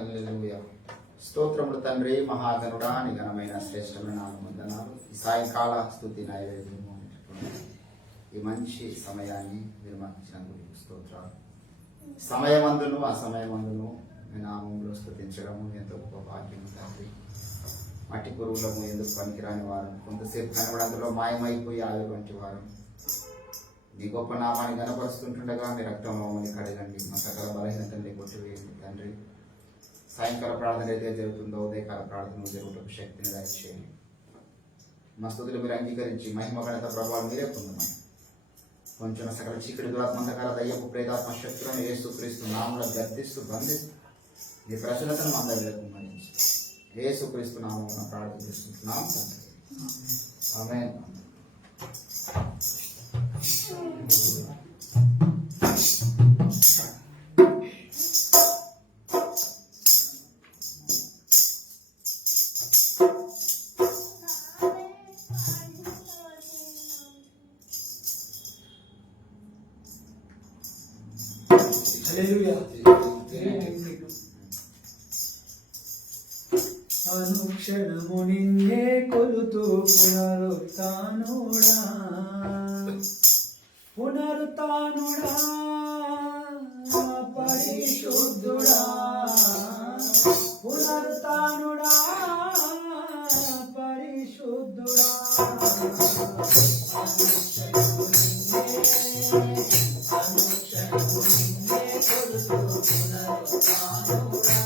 హల్లెలూయా. స్తోత్రములు తండ్రి, మహాగణుడా, నీ ఘనమైన శ్రేష్టమైన వందనాలు. ఈ సాయంకాల స్తుతి నైవేద్యము ఈ మంచి సమయాన్ని మీరు మాకు ఇచ్చినందుకు స్తోత్రాలు. సమయమందును అసమయమందును మీ నామములో స్తుతించడము ఎంతో గొప్ప భాగ్యం తండ్రి. మట్టి పురుగులము ఎందుకు పనికిరాని వారు, కొంతసేపు కనబడి అందులో మాయమైపోయి ఆవిరి వంటి వారు నీ గొప్ప నామాన్ని గణపరుస్తుంటుండగా మీ రక్తంలో మమ్మల్ని కడగండి. మా సకల బలహీనతల్ని కొట్టివేయండి తండ్రి. సాయంకాల ప్రార్థన ఏదైతే జరుగుతుందో ఉదయకాల ప్రార్థన జరుగుటకు శక్తిని దయచేయండి. మా స్తుతులు మీరు అంగీకరించి మహిమ ఘనత ప్రభావం మీరే పొందమని కొంచెం సకల చీకటి దురాత్మంతకాల దయ్యపు ప్రేతాత్మ శక్తులను యేసుక్రీస్తు నామములో గర్దిస్తూ బంధిస్తూ మీ ప్రసన్నతను అందరికీ మరించి యేసుక్రీస్తు నామమున ప్రార్థన చేస్తున్నాం తండ్రి. ఆమేన్. అనుక్షణము నిన్నే కొలుతూ పునరుత్థానుడా పునరుత్థానుడా పరిశుద్ధుడా పునరుత్థానుడా పరిశుద్ధుడా అనుక్షణము నిన్నే కొలుతూ పునరుత్థానుడా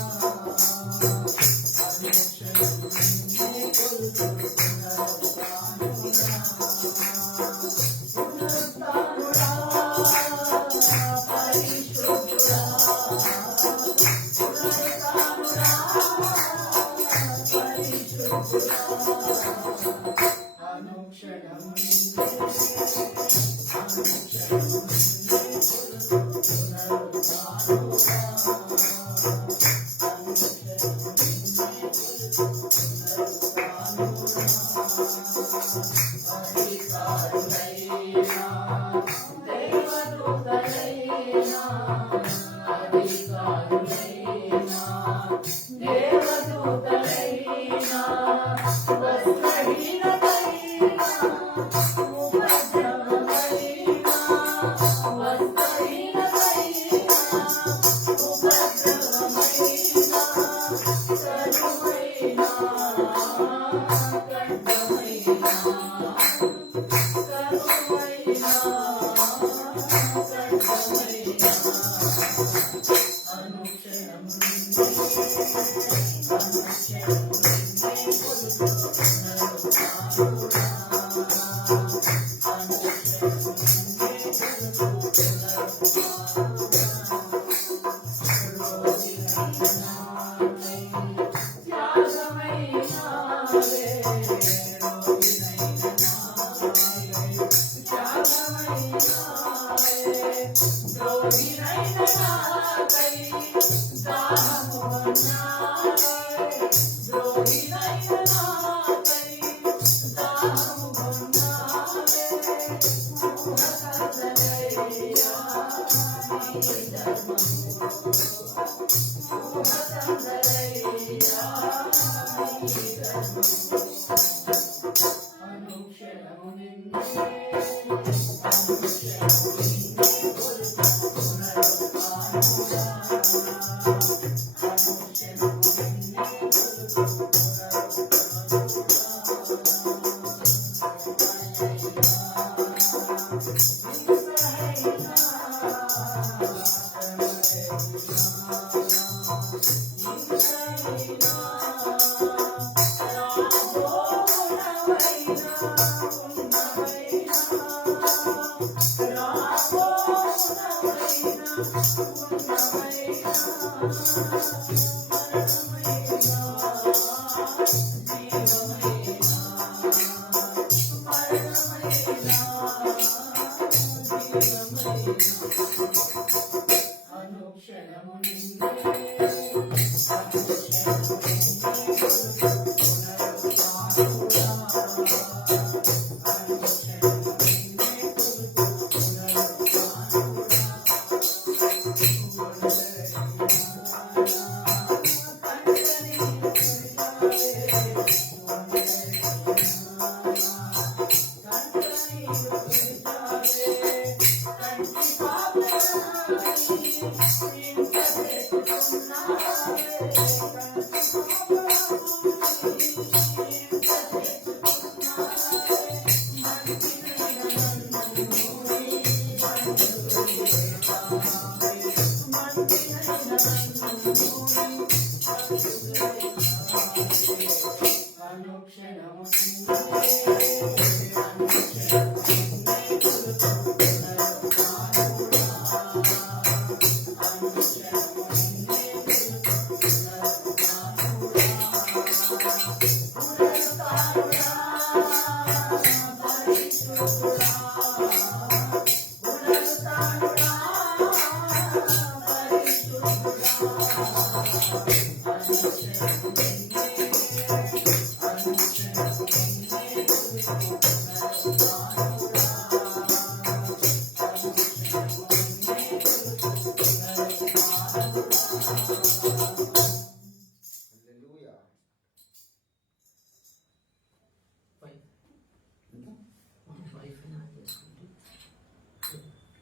హల్లెలూయా.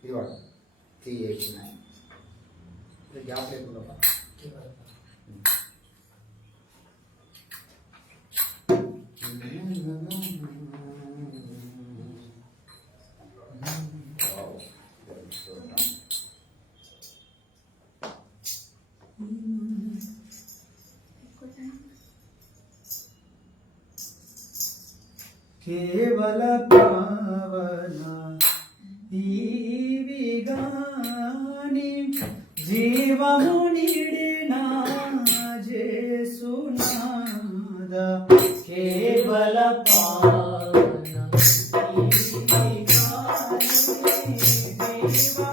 ఇది వాడు 389 ఇది గ్యాప్ లేకుండా కేవల పావన ఈవిగాని జీవము నిడిన జేసునాద కేవల పావన ఈవిగాని జీవము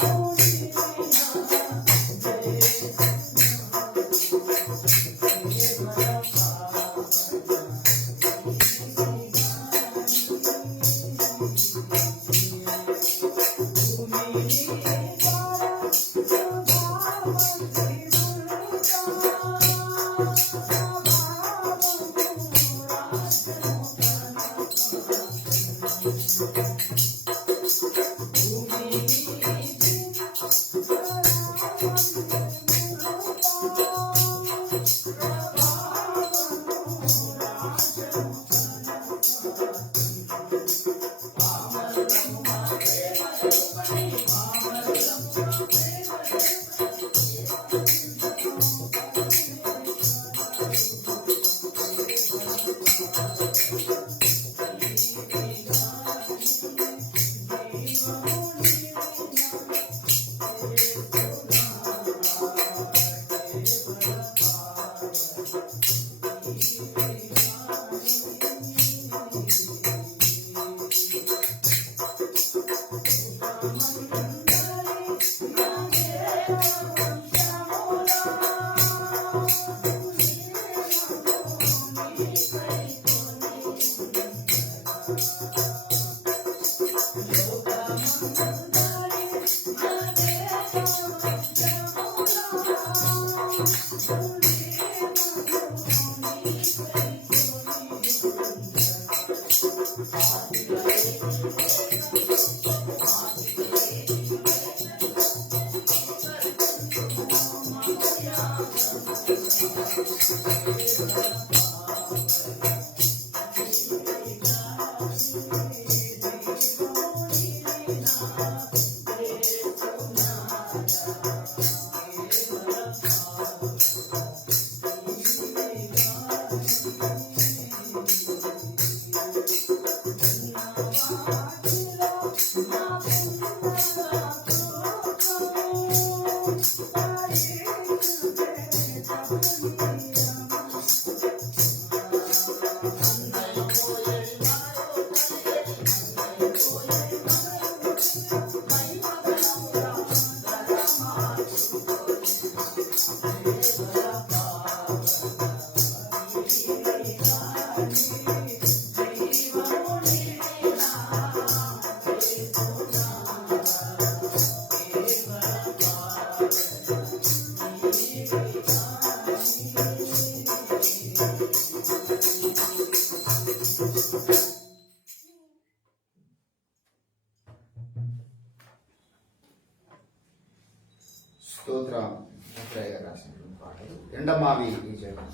ఎండమావి ఈ జగన్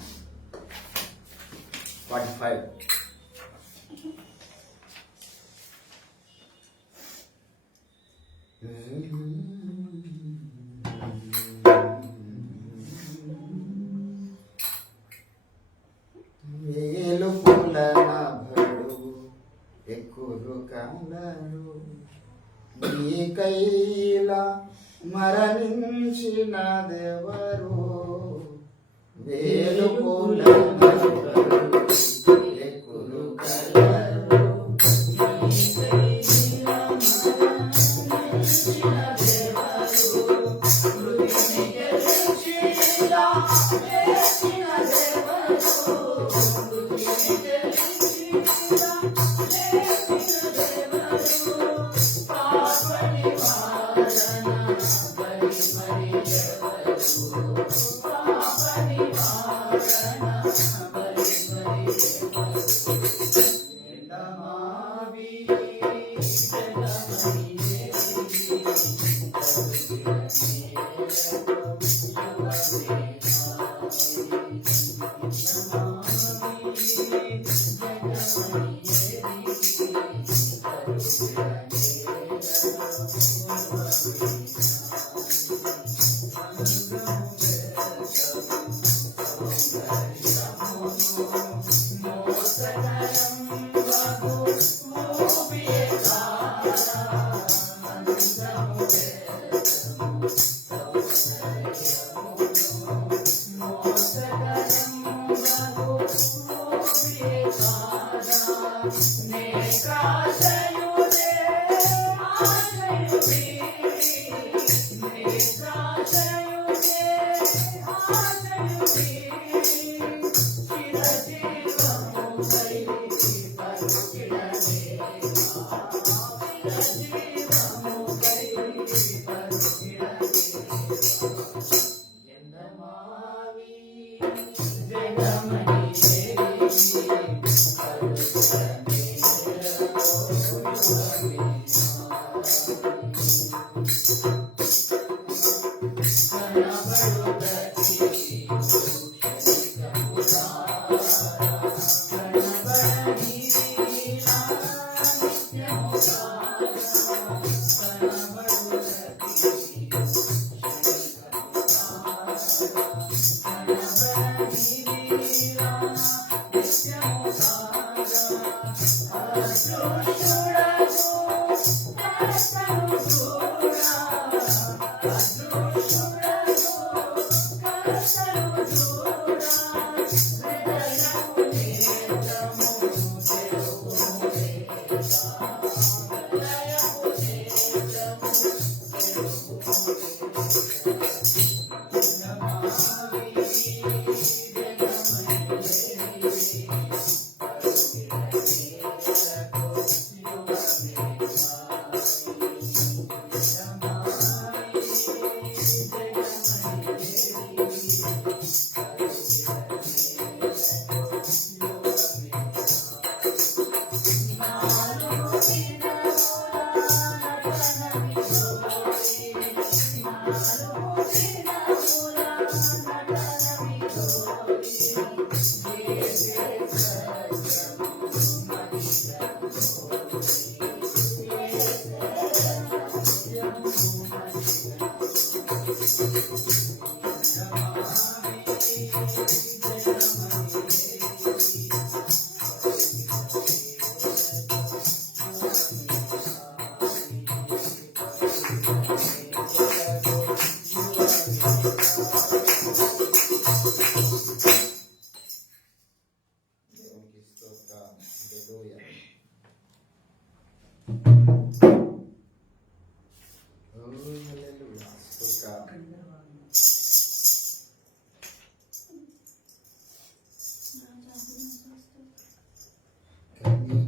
45. వేలు పూల నభడు ఎక్కురు కలరు నీ కైలా మరణించిన దేవరు వేలు పూల నభడు ఎక్కురు కలరు నీ కైలా మరణించిన దేవరు మృతిని గెలిచిన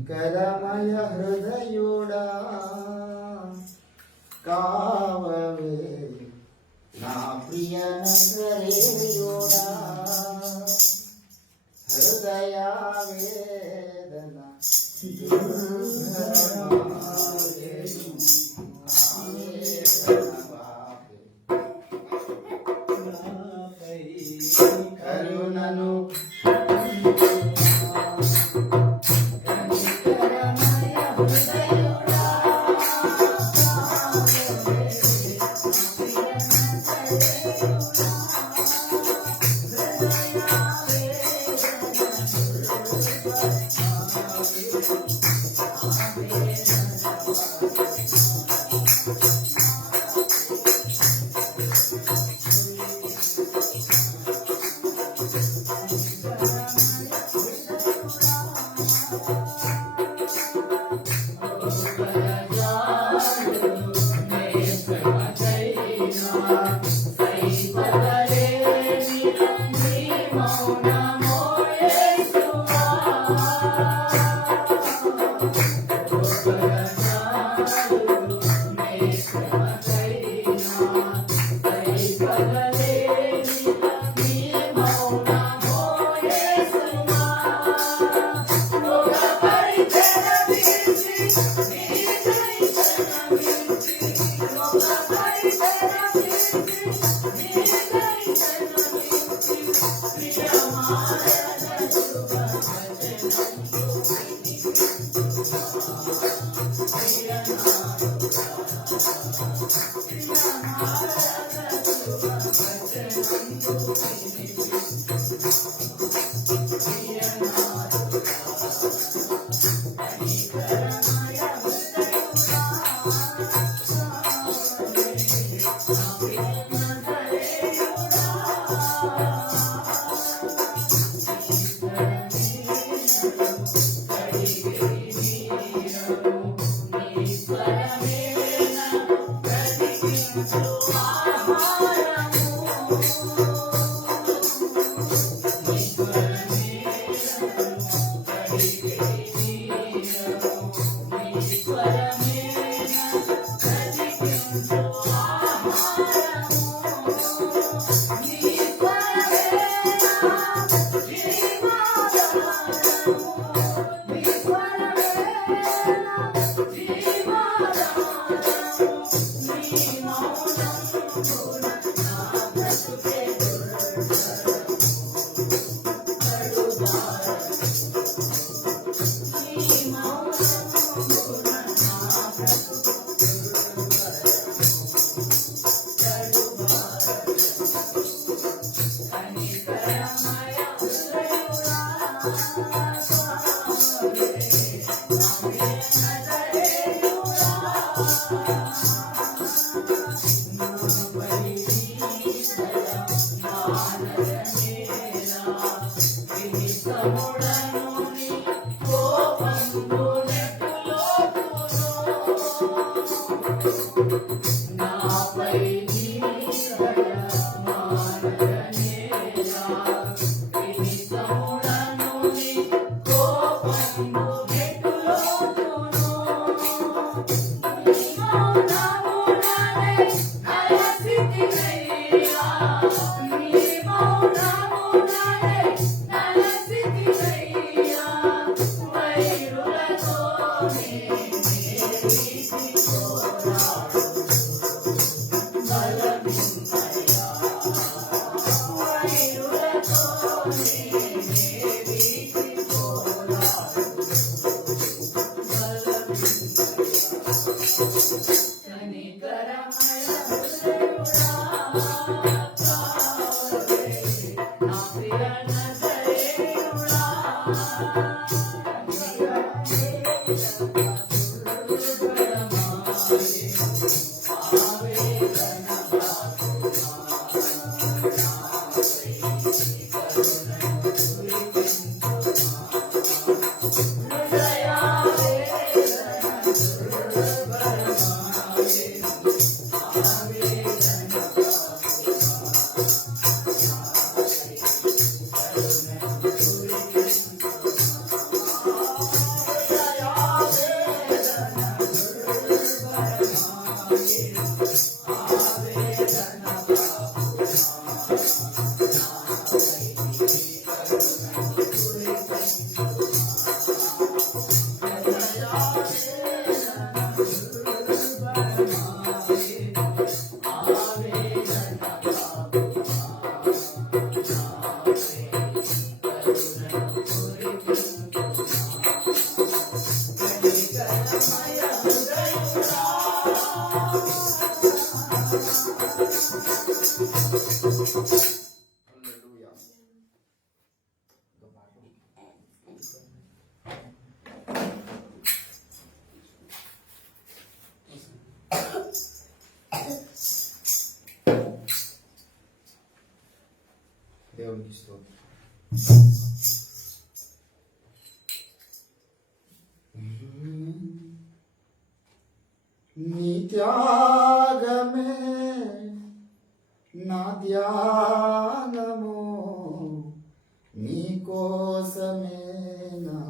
కరమయ హృదయుడా కావవే నా ప్రియ నజరేయుడా హృదయ వేదన నాపై కరుణను హల్లెలూయా. దేవునికి స్తోత్రం. నీ త్యాగమే నా ధ్యానము, నీ కోసమే నా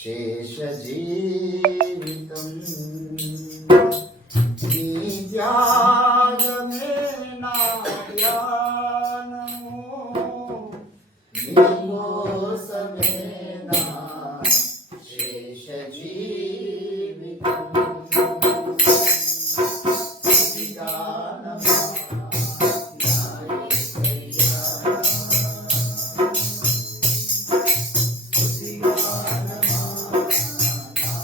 శేష జీవితం. నీ త్యాగమే నా ధ్యానము, నీ కోసమే నా శేష జీవితం. స్తుతిగానమా నా యేసయ్యా, స్తుతిగానమా నా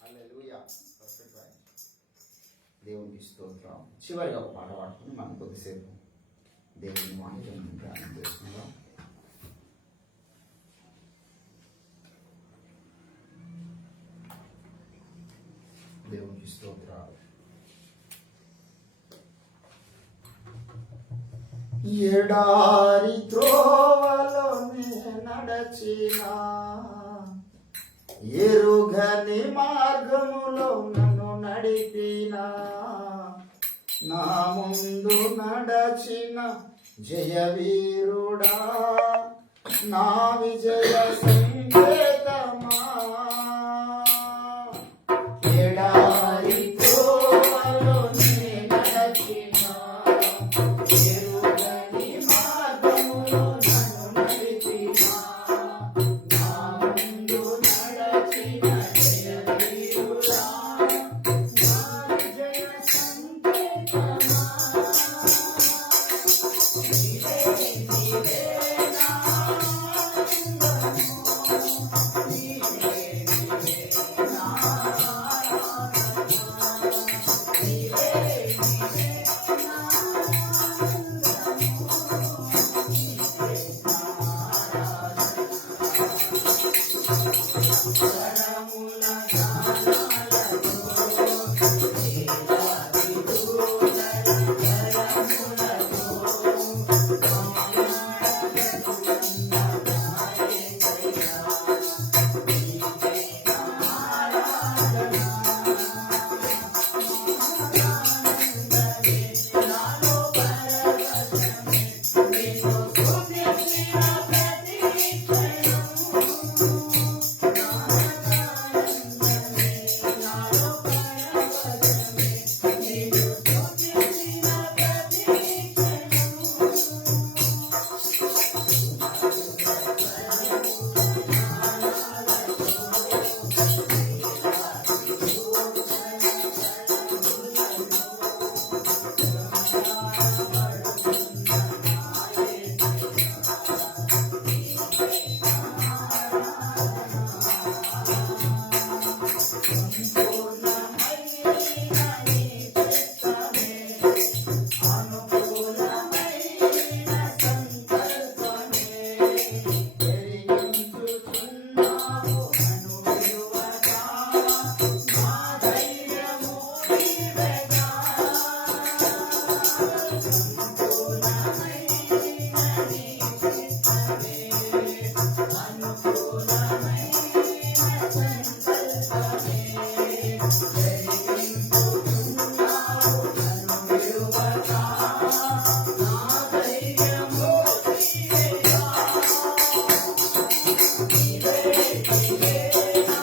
హల్లెలూయా. Perfect right. దేవునికి స్తోత్రం. చివరిగా ఒక పాట పాడుకుని మనం కొద్దిసేపు దేవుని వాక్యం ధ్యానం చేసుకుందాం. దేవునికి స్తోత్రాలు. ఎడారి త్రోవలో నడచినా, ఎరుగని మార్గములో నన్ను నడిపినా, నా ముందు నడచిన జయవీరుడా, నా విజయ సంకేతమా. ఎడారి త్రోవలో నడచినా, ఎరుగని మార్గములో నన్ను నడిపినా, నా ముందు నడచిన జయవీరుడా, నా విజయ సంకేతమా. నీవే నీవే నా ఆనందము, నీవే నీవే నా ఆరాధన, నీవే నీవే నా ఆనందము, నీవే నా ఆరాధన. కరముల గానాలతో వేలాది దూతల కరములతో మాట్లాడుతున్న నా యేసయ్యా, నీవే నా ఆరాధన. ఆనందమే నాలో పరవశమే, నిన్ను స్తుతించిన ప్రతి క్షణం. ఆనందమే నాలో పరవశమే, నిన్ను స్తుతించిన ప్రతి సంపూర్ణమైన నీ చిత్తమే, అనుకూలమైన సంకల్పమే, ఎరిగించుచున్నావు నన్ను విడువక, నా ధైర్యము నీవేగా. సంపూర్ణమైన నీ చిత్తమే, అనుకూలమైన సంకల్పమే, ఎరిగించుచున్నావు నన్ను విడువక, నా ధైర్యము నీవేగా. నీవే నీవే నా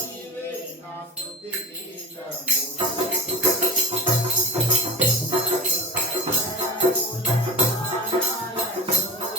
నీవే నా స్తుతి గీతము. కరముల గానాలతో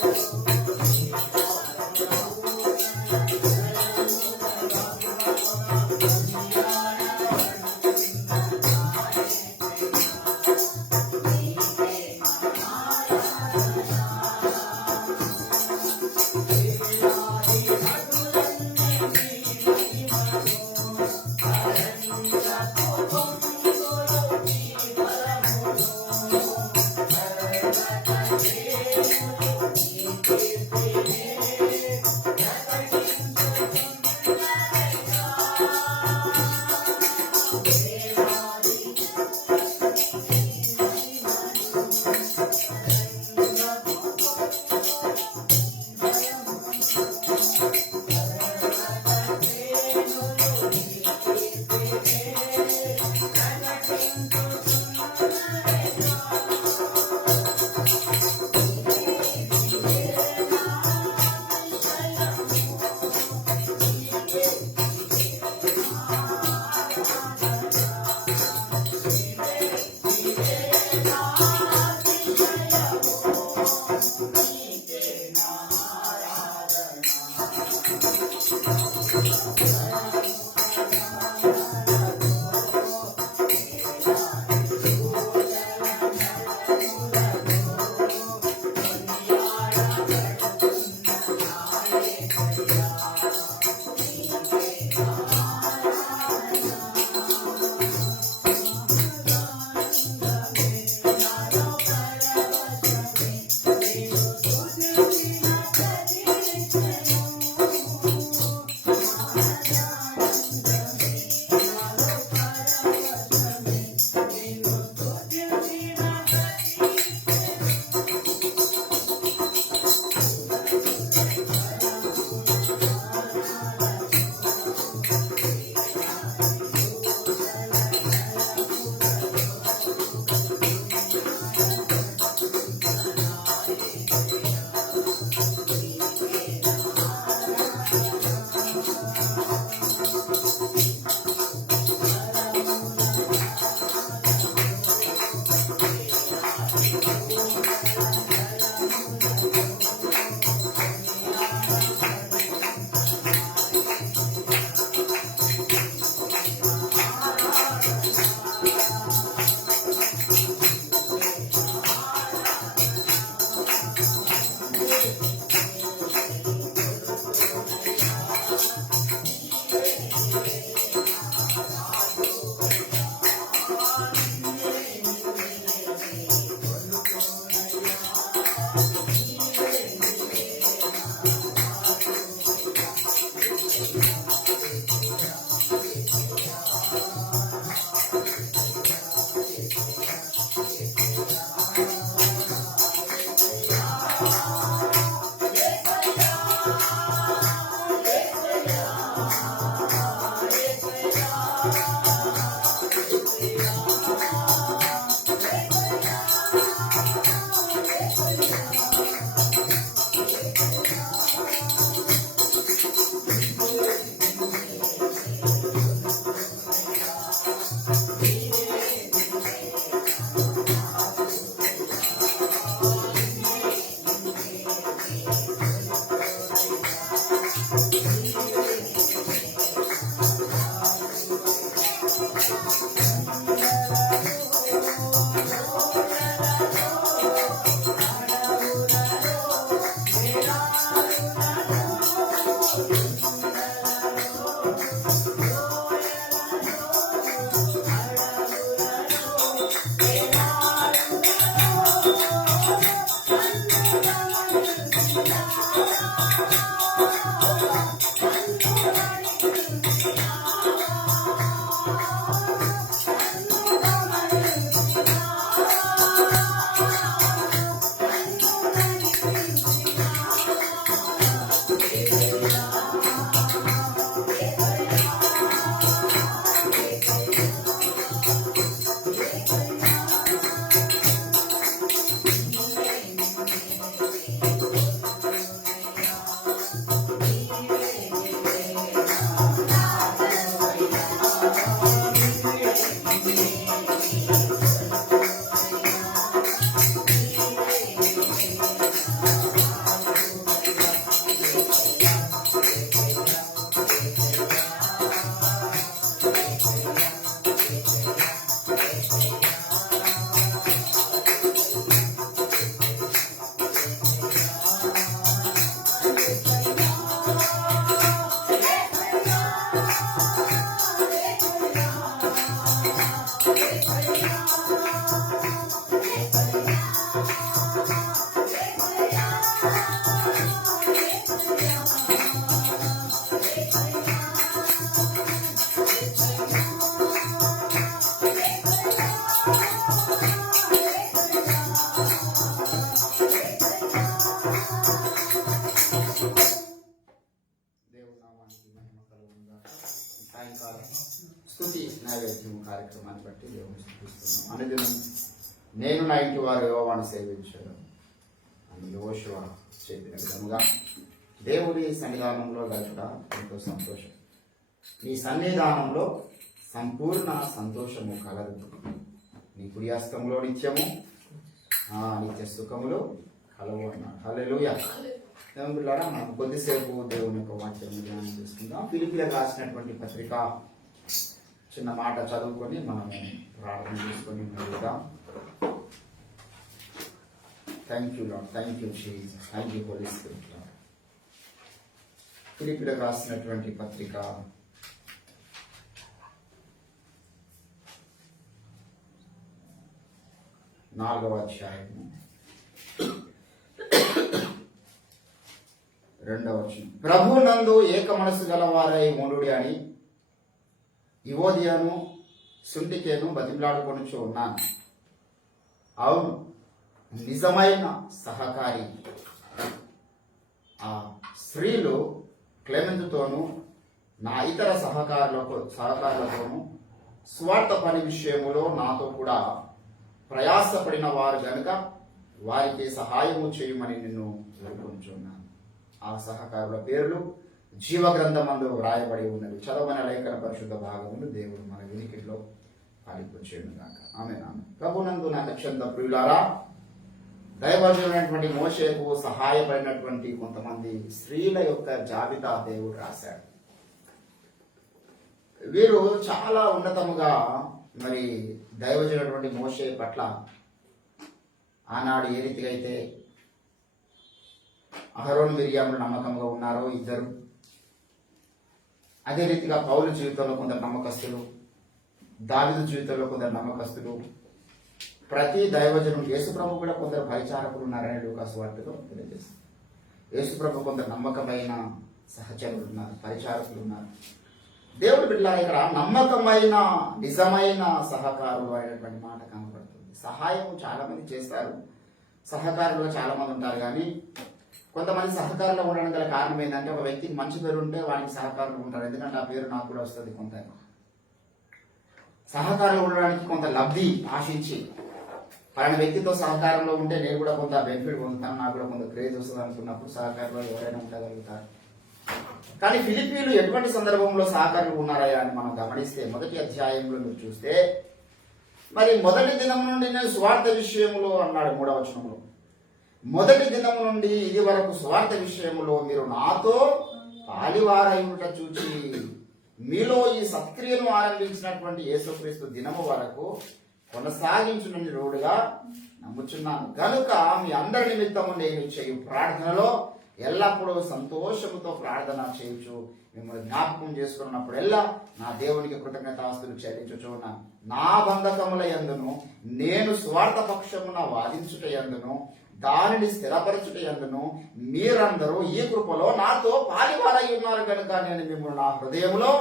సాయంకాలం స్తుతి నైవేద్యం కార్యక్రమాన్ని బట్టి దేవుని స్తుతిస్తున్నాం. అనుదినం నేను నా ఇంటి వారు యెహోవాను సేవించడం అని యెహోషువ చెప్పిన విధముగా దేవుడి సన్నిధానంలో గడపట ఎంతో సంతోషం. నీ సన్నిధానంలో సంపూర్ణ సంతోషము కలదు. నీ కుడియాస్తంలో నిత్యము నిత్య సుఖములు కలవు అన్నాడు. హల్లెలూయా. దేవులారా, మనం కొద్దిసేపు దేవుని యొక్క వాక్యం ధ్యానం చేసుకుందాం. ఫిలిప్పీలకు రాసినటువంటి పత్రిక చిన్న మాట చదువుకొని మనము ప్రార్థన చేసుకొని వెళ్దాం. Thank you Lord, thank you Jesus, thank you Holy Spirit Lord. ఫిలిప్పీలకు రాసినటువంటి పత్రిక 4వ అధ్యాయము 2వ వచనం. ప్రభునందు ఏక మనసు గలవారై ఉండుడి అని యువోదియను సుంటికేను బతిమలాడుకొనుచు ఉన్నాను. అవును, నిజమైన సహకారి ఆ స్త్రీలు క్లెమెంతుతోనూ నా ఇతర సహకారులతోనూ స్వార్థ పని విషయములో నాతో కూడా ప్రయాసపడిన వారు గనుక వారికి సహాయము చేయమని నిన్ను వేడుకొనుచున్నాను. ఆ సహకారుల పేర్లు జీవగ్రంథమందు వ్రాయబడి ఉన్నవి. చదవని లేఖన పరిశుద్ధ భాగములు దేవుడు మన వినికిడిలో పాలింపచేయును గాక. ఆమేన్. ప్రభునందు నాకు అత్యంత ప్రియులారా, దైవజనుడైనటువంటి మోషేకు సహాయపడినటువంటి కొంతమంది స్త్రీల యొక్క జాబితా దేవుడు రాశాడు. వీరు చాలా ఉన్నతముగా మరి దైవజనుడైనటువంటి మోషే పట్ల ఆనాడు ఏ రీతిగా అయితే అహరోను మిర్యాములు నమ్మకంగా ఉన్నారో ఇద్దరు, అదే రీతిగా పౌలు జీవితంలో కొందరు నమ్మకస్తులు, దావీదు జీవితంలో కొందరు నమ్మకస్తులు, ప్రతి దైవజనుడు యేసుప్రభు కూడా కొందరు పరిచారకులు ఉన్నారని లూకాసు వార్తలో తెలియజేస్తారు. యేసుప్రభు కొందరు నమ్మకమైన సహచరులు ఉన్నారు, పరిచారకులు ఉన్నారు. దేవుడు బిడ్డలారా, ఇక్కడ నమ్మకమైన నిజమైన సహకారులు అయినటువంటి మాట కనబడుతుంది. సహాయం చాలా మంది చేస్తారు, సహకారులు చాలా మంది ఉంటారు. కానీ కొంతమంది సహకారులు ఉండడానికి గల కారణం ఏంటంటే, ఒక వ్యక్తికి మంచి పేరు ఉంటే వానికి సహకారులు ఉంటారు. ఎందుకంటే ఆ పేరు నాకు కూడా వస్తుంది. కొంత సహకారంలో ఉండడానికి కొంత లబ్ధి ఆశించి పలానా వ్యక్తితో సహకారంలో ఉంటే నేను కూడా కొంత బెనిఫిట్ పొందుతాను, నాకు కూడా కొంత క్రేజ్ వస్తుంది అనుకున్నప్పుడు సహకారంలో ఎవరైనా ఉండగలుగుతారు. కానీ ఫిలిప్పీలు ఎటువంటి సందర్భంలో సహకారులు ఉన్నారయ్యా అని మనం గమనిస్తే, మొదటి అధ్యాయంలో మీరు చూస్తే, మరి మొదటి దినం నుండి నేను స్వార్థ విషయంలో అన్నాడు 3వ వచనంలో, మొదటి దినం నుండి ఇది వరకు స్వార్థ విషయంలో మీరు నాతో పాలివారయుట చూచి మీలో ఈ సత్క్రియను ఆరంభించినటువంటి యేసుక్రీస్తు దినము వరకు కొనసాగించునని రోడ్డుగా నమ్ముచున్నాను. కనుక మీ అందరి నిమిత్తము నేను చేయు ప్రార్థనలో ఎల్లప్పుడూ సంతోషముతో ప్రార్థన చేయొచ్చు. మిమ్మల్ని జ్ఞాపకం చేసుకున్నప్పుడెల్లా నా దేవునికి కృతజ్ఞతాస్తులు చెల్లించుచున్నాను. నా బంధకముల యందును నేను స్వార్థపక్షమున వాదించుట యందును దానిని స్థిరపరచుట యందును మీరందరూ ఈ కృపలో నాతో పాలివారై ఉన్నారు కనుక నేను మిమ్మల్ని నా హృదయంలో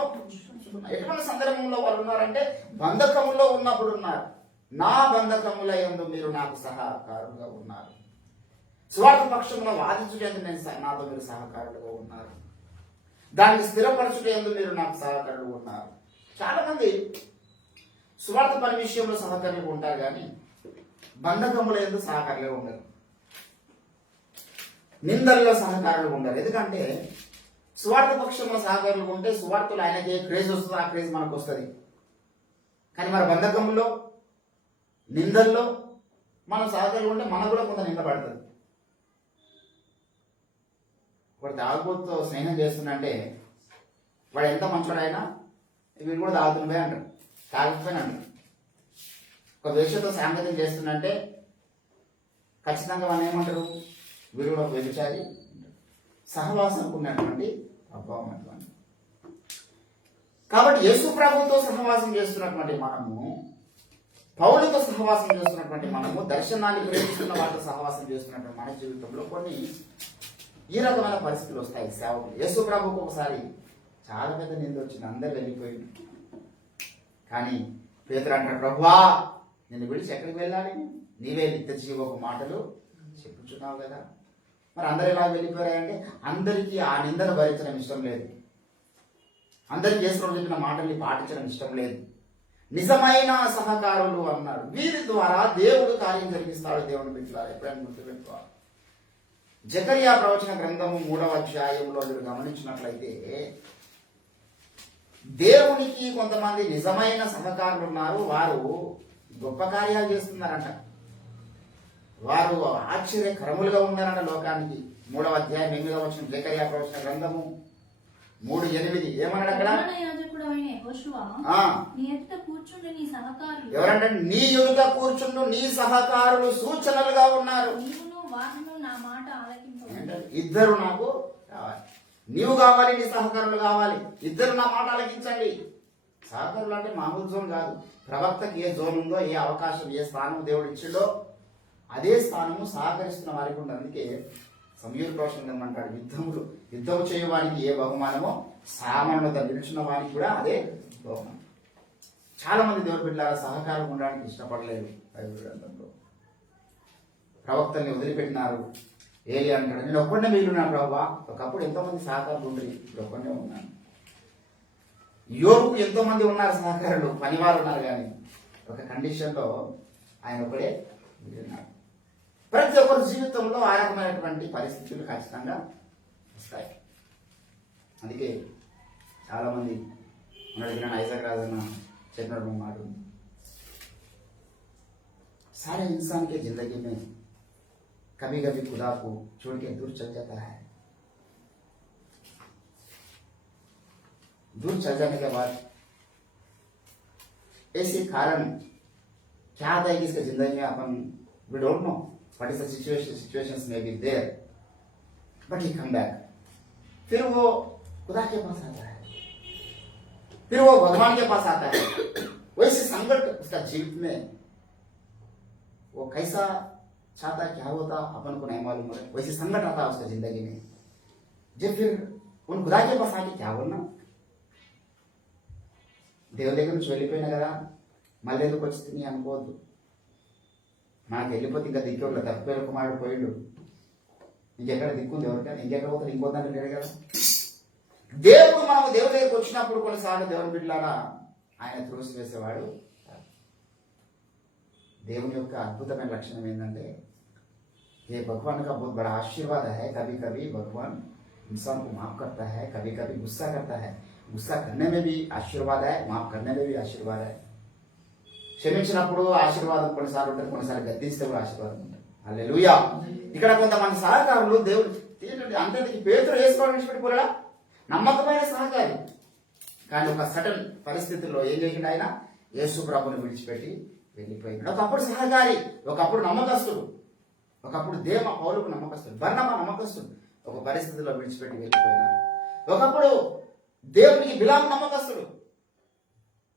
ఎటువంటి సందర్భంలో వాళ్ళు ఉన్నారంటే బంధకములో ఉన్నప్పుడు ఉన్నారు. నా బంధకముల యందు మీరు నాకు సహకారులుగా ఉన్నారు. స్వార్థ పక్షంలో వాదించుట యందు నాతో మీరు సహకారులుగా ఉన్నారు. దాన్ని స్థిరపరచుట యందు మీరు నాకు సహకారులు ఉన్నారు. చాలా మంది స్వార్థ పని విషయంలో సహకారులు ఉంటారు, కానీ బంధకముల యందు సహకారులే ఉండరు, నిందల్లో సహకారులు ఉండరు. ఎందుకంటే స్వార్థ పక్షంలో సహకారులు ఉంటే స్వార్థులు ఆయనకి ఏ క్రేజ్ వస్తుందో ఆ క్రేజ్ మనకు వస్తుంది. కానీ మరి బంధకంలో నిందల్లో మనం సహకారులు ఉంటే మనకు కూడా కొంత నింద పడుతుంది. వాడు తాగుబోతుతో స్నేహం చేస్తుందంటే వాడు ఎంత మంచోడైనా వీడు కూడా తాగుతుండే అంటాడు, తాగకపోయినా అంటాడు. ఒక వేషతో సాంగత్యం చేస్తుందంటే ఖచ్చితంగా వాళ్ళు ఏమంటారు, వీడు కూడా వ్యభిచారి. సహవాసంకు ఉన్నటువంటి అభావం అటువంటి. కాబట్టి యేసు ప్రభుతో సహవాసం చేస్తున్నటువంటి మనము, పౌలుతో సహవాసం చేస్తున్నటువంటి మనము, దర్శనాన్ని ప్రేమిస్తున్న వాటితో సహవాసం చేస్తున్నటువంటి మన జీవితంలో కొన్ని ఈ రకమైన పరిస్థితులు వస్తాయి. సేవకులు యేసు ప్రభుకు ఒకసారి చాలా పెద్ద నింద వచ్చింది, అందరు వెళ్ళిపోయింది. కానీ పేతురు అంటాడు, ప్రభువా నేను విడిచి ఎక్కడికి వెళ్ళాలి, నీవే నిత్య జీవపు మాటలు చెప్పుచున్నావు కదా. మరి అందరు ఎలా వెళ్ళిపోయారంటే అందరికీ ఆ నిందను భరించడం ఇష్టం లేదు, అందరికి యేసు చెప్పిన మాటల్ని పాటించడం ఇష్టం లేదు. నిజమైన సహకారులు అన్నాడు, వీరి ద్వారా దేవుడు కార్యం జరిగిస్తాడు. దేవుని బిడ్డలారా ఎప్పుడైనా గుర్తుపెట్టుకోవాలి. జకర్యా ప్రవచన గ్రంథము 3వ అధ్యాయంలో మీరు గమనించినట్లయితే దేవునికి కొంతమంది నిజమైన సహకారులు ఉన్నారు. వారు గొప్ప కార్యాలు చేస్తున్నారంట, వారు ఆశ్చర్యకరములుగా ఉన్నారంట లోకానికి. 3వ అధ్యాయం 8వ వచనం జకర్యా ప్రవచన గ్రంథము 3:8 ఏమన్నాడు అక్కడ? ఎవరంటే నీ ఎదుట కూర్చుండు నీ సహకారులు సూచనలుగా ఉన్నారు. ఇద్దరు నాకు కావాలి, నీవు కావాలి, నీ సహకారులు కావాలి, ఇద్దరు నా మాట ఆలకించండి. సహకారులు అంటే మామూలు జోన్ కాదు. ప్రవక్తకి ఏ జోన్ ఉందో, ఏ అవకాశం, ఏ స్థానం దేవుడు ఇచ్చిండో అదే స్థానము సహకరిస్తున్న వారికి ఉంటుంది. అందుకే సమూయేలు ప్రవచనం ఏమంటాడు, యుద్ధము చేయవానికి ఏ బహుమానమో సామాన్యత నిలుచున్న వారికి కూడా అదే బహుమానం. చాలా మంది దేవుడి బిడ్డల సహకారం ఉండడానికి ఇష్టపడలేదు. బైబిల్ గ్రంథంలో ప్రవక్తల్ని వదిలిపెట్టినారు. ఏలి అంటాడు, నేను ఒక్కడే మిగిలినాను ప్రభావ. ఒకప్పుడు ఎంతో మంది సహకారులు ఉండరు, ఇప్పుడు ఒక్కడే ఉన్నాను. యోగుకు ఎంతో మంది ఉన్నారు సహకారులు, పనివారు ఉన్నారు, కానీ ఒక కండిషన్లో ఆయన ఒకడే మిగిలినాడు. ప్రతి ఒక్కరి జీవితంలో ఆ రకమైనటువంటి పరిస్థితులు ఖచ్చితంగా వస్తాయి. అందుకే చాలా మంది మన ఐజాక్ రాజన్న చెప్పినటువంటి మాట ఉంది, सारे इंसान के जिंदगी में कभी कभी खुदा को छोड़ के दूर चल जाता है. दूर चल जाने के बाद ऐसे कारण क्या आता है कि इसके जिंदगी में अपन we don't know what is the situations may be there, but he come back. फिर वो खुदा के पास आता है, फिर वो भगवान के पास आता है. वैसे संकट उसका जीवित में वो कैसा चाहता क्या होता अपन को नहीं मालूम है. वैसे संकट आता है उसका जिंदगी में. जब फिर उन खुदा के पास आके क्या बोलना, దేవుడి దగ్గర నుంచి వెళ్ళిపోయినా కదా మళ్ళీ ఎందుకు వచ్చింది అనుకోవద్దు. నాకు వెళ్ళిపోతే ఇంకా దిక్కు తప్పిపోయిన కుమారుడు పోయిండు, ఇంకెక్కడ దిక్కుంది ఎవరికైనా, ఇంకెక్కడ పోతాడు, ఇంకోదాన్ని లేడు కదా. దేవుడు మనము దేవుడి దగ్గరికి వచ్చినప్పుడు కొన్నిసార్లు దేవుని బిడ్డలారా ఆయన త్రోసి వేసేవాడు. దేవుని యొక్క అద్భుతమైన లక్షణం ఏంటంటే ये भगवान का बहुत बड़ा आशीर्वाद है. कभी कभी भगवान इंसान को माफ करता है, कभी कभी गुस्सा करता है. गुस्सा करने में भी आशीर्वाद है, माफ करने में भी आशीर्वाद है. క్షమించినప్పుడు ఆశీర్వాదం కొన్నిసార్లు ఉంటుంది, కొన్నిసార్లు గద్దిస్తే కూడా ఆశీర్వాదం ఉంటుంది. హల్లెలూయా. ఇక్కడ కొంతమంది సహకారులు దేవుడు అందరికి పేతురు వేసుకోవడం విడిచిపెట్టిపోయాడా, నమ్మకమైన సహకారి. కానీ ఒక సడన్ పరిస్థితుల్లో ఏం చేసిండు ఆయన, యేసు ప్రభుని విడిచిపెట్టి వెళ్ళిపోయినాడు. ఒకప్పుడు సహకారి, ఒకప్పుడు నమ్మకస్తుడు, ఒకప్పుడు దేవ పౌలుకు నమ్మకస్తుడు, బర్నబా నమ్మకస్తుడు. ఒక పరిస్థితిలో విడిచిపెట్టి వెళ్ళిపోయినాడు. ఒకప్పుడు దేవునికి బిలాము నమ్మకస్తుడు,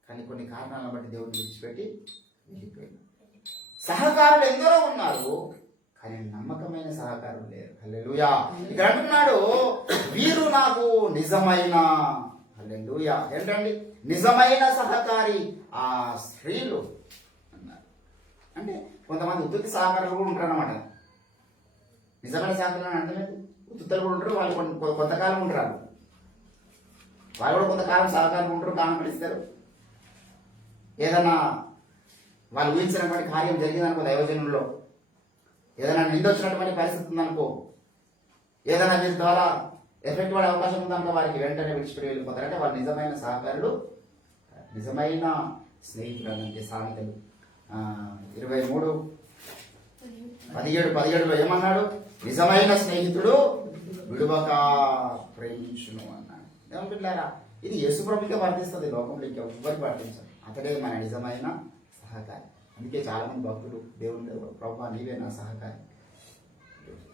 కానీ కొన్ని కారణాలను బట్టి దేవుడిని విడిచిపెట్టి వెళ్ళిపోయినాడు. సహకారులు ఎందరో ఉన్నారు, కానీ నమ్మకమైన సహకారం లేరు. హల్లెలూయా. ఇక్కడ అంటున్నాడు వీరు నాకు నిజమైన, హల్లెలూయా, ఏంటండి నిజమైన సహకారి ఆ స్త్రీలు అన్నారు. అంటే కొంతమంది ఉత్తుత్తి సహకారులు కూడా ఉంటారు అన్నమాట. నిజమైన సహకారం అంటే ఉత్తుత్తలు కూడా ఉంటారు, వాళ్ళు కొంతకాలం ఉంటారు, వాళ్ళు కూడా కొంతకాలం సహకారం ఉంటారు, దానం పడిస్తారు. ఏదైనా వాళ్ళు ఊహించినటువంటి కార్యం జరిగిందనుకో, దైవజనుల్లో ఏదైనా నిందొచ్చినటువంటి పరిస్థితి ఉందనుకో, ఏదైనా వీరి ద్వారా ఎఫెక్ట్ పడే అవకాశం ఉందనుకో, వారికి వెంటనే విడిచిపెట్టి వెళ్ళిపోతారు. అంటే వాళ్ళు నిజమైన సహకారులు, నిజమైన స్నేహితులు అంటే సామెతలు 23:17 ఏమన్నాడు? నిజమైన స్నేహితుడు విడువక ప్రేమించును అన్నాడు. ఏమంటున్నారా? ఇది యేసుప్రభుకే వర్తిస్తుంది, లోకంలో ఇంకెవ్వరికి వర్తించదు. అతడే మన నిజమైన సహకారి. అందుకే చాలా మంది భక్తులు దేవుని ప్రభువా నీవే నా సహకారి,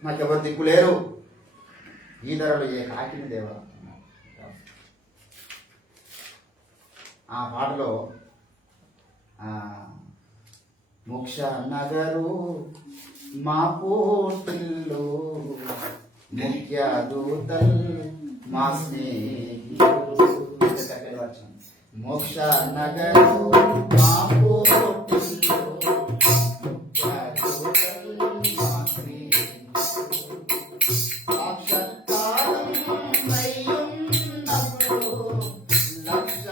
నాకెవరు దిక్కు లేరు, ఈ ధరలు ఏ కాకిని దేవా. ఆ పాటలో మోక్ష నగరు మా పోటిల్లు ముఖ్య దూతల్ మా స్నేహితులు, మోక్ష నగరు మా పోటిల్లు ముఖ్య దూతల్ మా స్నేహితులు, సాక్షాత్కారం అయ్యున్నప్పుడు లక్ష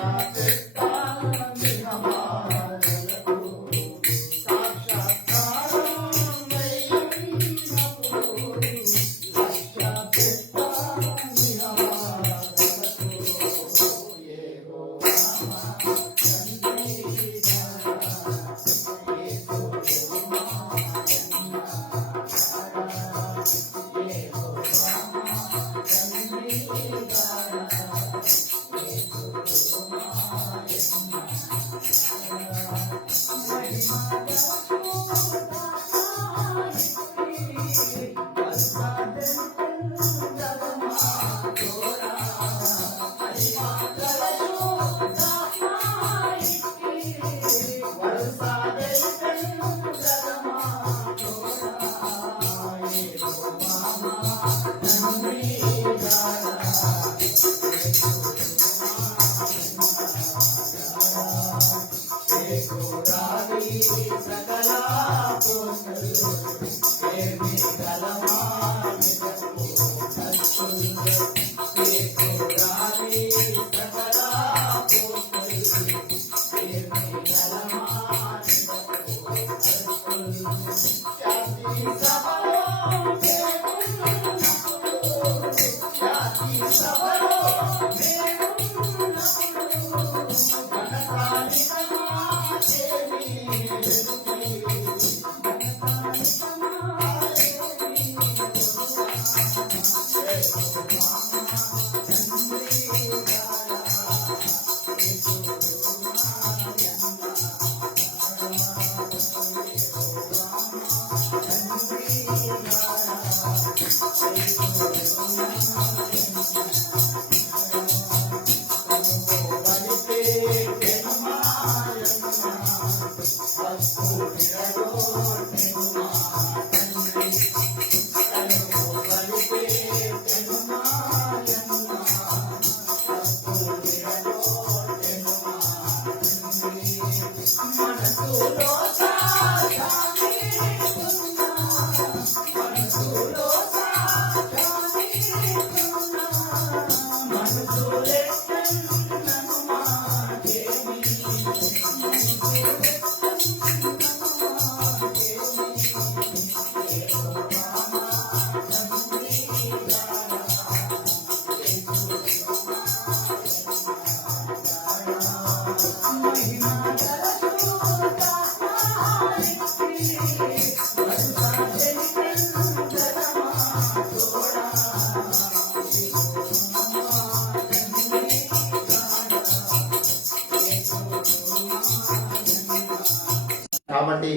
కాబట్టి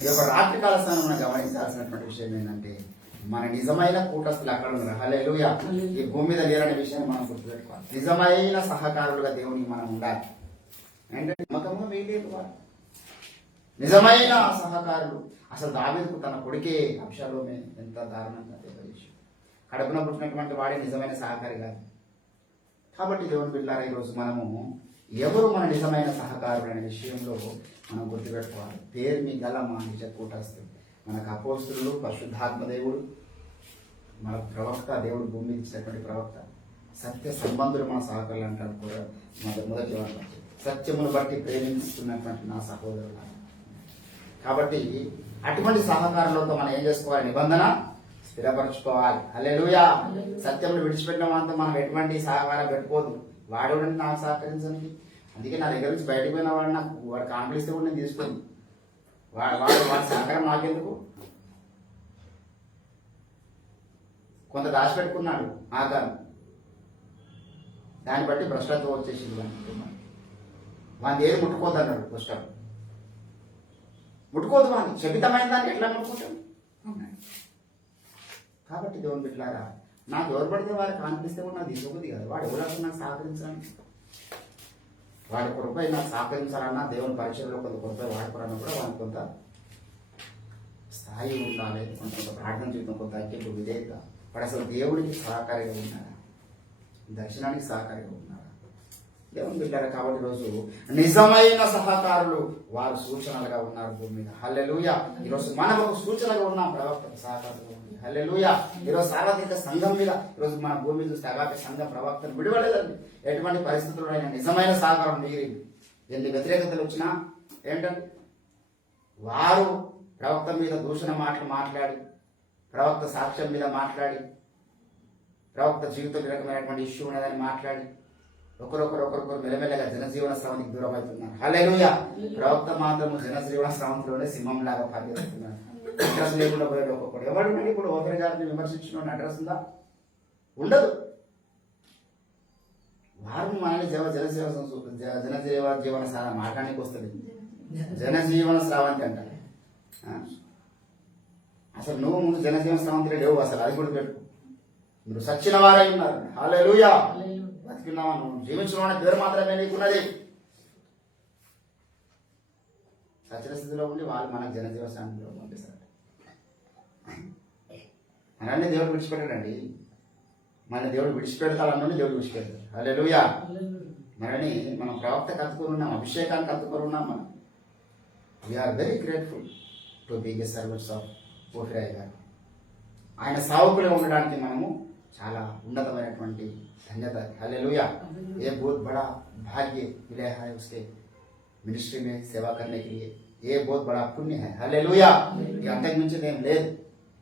ఈ యొక్క రాత్రికాల స్థానం మనం గమనించాల్సినటువంటి విషయం ఏంటంటే మన నిజమైన కూటస్థులు అక్కడ ఉన్నారు. హల్లెలూయా. ఈ భూమి మీద లేరనే విషయాన్ని మనం గుర్తుపెట్టుకోవాలి. నిజమైన సహకారులుగా దేవునికి మనం ఉండాలి. అంటే నమ్మకంగా వేయలేదు వారు, నిజమైన సహకారులు. అసలు దావీదుకు తన కొడుకే అబ్షాలోమే ఎంత దారుణంగా తెలియజేసి కడుపున పుట్టినటువంటి వాడే నిజమైన సహకారి కాదు. కాబట్టి దేవుని బిడ్డలారా, ఈరోజు మనము ఎవరు మన నిజమైన సహకారులు అనే విషయంలో మనం గుర్తుపెట్టుకోవాలి. పేరు మీ గల మా నిజ కూటస్థులు, మనకు అపోస్తులు, పరిశుద్ధాత్మ దేవుడు, మన ప్రవక్త, దేవుడు భూమి మీద ఇచ్చినటువంటి ప్రవక్త, సత్య సంబంధులు మన సహకారులు అంటారు కూడా. మొదటి వారు సత్యమును బట్టి ప్రేమిస్తున్నటువంటి నా సహోదరులు. కాబట్టి అటువంటి సహకారులతో మనం ఏం చేసుకోవాలి? నిబంధన స్థిరపరచుకోవాలి. హల్లెలూయా. సత్యమును విడిచిపెట్టిన వాళ్ళతో మనం ఎటువంటి సహకారం పెట్టుకోదు. వాడు నాకు సహకరించండి, అందుకే నా దగ్గర నుంచి బయటకు పోయిన వాడు నాకు వాడు కాంప్లిస్తే కూడా నేను తీసుకోండి. వాడి సహకారం నాకెందుకు? కొంత దాచిపెట్టుకున్నాడు ఆకారం, దాన్ని బట్టి భ్రష్టత్వం వచ్చేసింది. వాడిని ఏది ముట్టుకోద్దు అన్నాడు పుస్తకం. ముట్టుకోదు, వాడిని శపితమైన దాన్ని ఎట్లా ముట్టుకుంటాం? కాబట్టి దేవుని బిడ్డలారా, నాకు ఎవరు పడితే వారికి అనిపిస్తే కూడా నాకు తీసుకోబుద్ది కాదు. వాడు ఎవరు నాకు సహకరించాలని, వాడి కొరపై నాకు సహకరించాలన్నా, దేవుని పరీక్షల్లో కొంత కొరపై వాడుకోవాలన్నా కూడా వాడికి కొంత స్థాయి ఉండాలి, కొంత ప్రార్థన జీవితం, కొంత ఐక్యత, విధేయత. వాడు అసలు దేవుడికి సహకారిగా ఉన్నారా? దర్శనానికి సహకారిగా ఉన్నారా? దేవుని బిడ్డారా, కాబట్టి ఈరోజు నిజమైన సహకారులు వారు సూచనలుగా ఉన్నారు భూమి మీద. హల్లెలూయా. ఈరోజు మనం ఒక సూచనగా ఉన్నాం, ప్రవక్తకు సహకారంగా ఉంది. హల్లెలూయా. ఈరోజు సార్వత్రిక సంఘం మీద ఈరోజు మన భూమి మీద చూస్తే అగాప సంఘం ప్రవక్తను విడివలేదండి. ఎటువంటి పరిస్థితుల్లో అయినా నిజమైన సహకారం మిగిలింది. ఎన్ని వ్యతిరేకతలు వచ్చినా ఏంటంటే వారు ప్రవక్త మీద దూషణ మాటలు మాట్లాడి, ప్రవక్త సాక్ష్యం మీద మాట్లాడి, ప్రవక్త జీవితం రకమైనటువంటి ఇష్యూ ఉన్నదని మాట్లాడి ఒకరొకరు మెల్లమెల్లగా జనజీవన స్రవంతికి దూరం అవుతున్నారు. హల్లెలూయా. ప్రవక్త మాత్రము జనజీవన స్రవంతిలోనే సింహం లాగా పరిగెత్తుతున్నారు. అడ్రస్ లేకుండా పోయాడు ఒక్కొక్కడు. ఎవరు ఇప్పుడు ఓపెన్ గారిని విమర్శించిన అడ్రస్ ఉందా? ఉండదు. వారు మనల్ని జనజీవన స్రవం మాట్లాడానికి వస్తుంది. జనజీవన స్రవంతి అంటారు. అసలు నువ్వు ముందు జనజీవన స్రవంతిలో లేవు, అసలు అది కూడా పెట్టుకో. మీరు సచ్చిన వారై ఉన్నారు. హల్లెలూయా. బతికిన్నావా? నువ్వు జీవించిన పేరు మాత్రమే నీకున్నది. సచిన స్థితిలో ఉండి వాళ్ళు మనకు జనజీవన స్రవంతిలో పంపిస్తారు. మనల్ని దేవుడు విడిచిపెట్టాడండి. మన దేవుడు విడిచిపెడతాడన్నోని దేవుడు విడిచిపెడతాడు. హల్లెలూయా. మనల్ని మనం ప్రవక్తకు అతుకొని ఉన్నాం, అభిషేకానికి అతుకొని ఉన్నాం. మనం we are very grateful to be the servants of పోఫిరాయ్ గారు. ఆయన సావుకులుగా ఉండడానికి మనము చాలా ఉన్నతమైనటువంటి ధన్యత. హల్లెలూయా. ఏ बहुत बड़ा भाग्य मिला है उसके मिनिस्ट्री में सेवा करने के लिए. ये बहुत बड़ा पुण्य है. హల్లెలూయా. అంతకు మించి ఏం లేదు.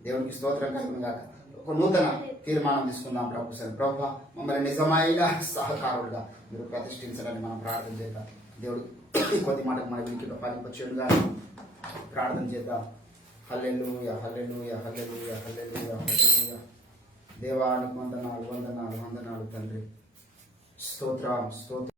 దేవునికి స్తోత్రం కలుగును గాక. ఒక నూతన తీర్మానం తీసుకుందాం. ప్రభువా, మమ్మల్ని నిజమైన సహకారులుగా మీరు ప్రతిష్ఠించాలని మనం ప్రార్థన చేద్దాం. దేవుడు కొద్ది మాటకు మన వినికిలో ఫలింపచేయునుగా ప్రార్థన చేద్దాం. హల్లెలూయా, హల్లెలూయా, హల్లెలూయా, హల్లెలూయా, హల్లెలూయా. దేవానికి వందనాలు, వందనాలు, వందనాలు తండ్రి. స్తోత్రం, స్తోత్రం.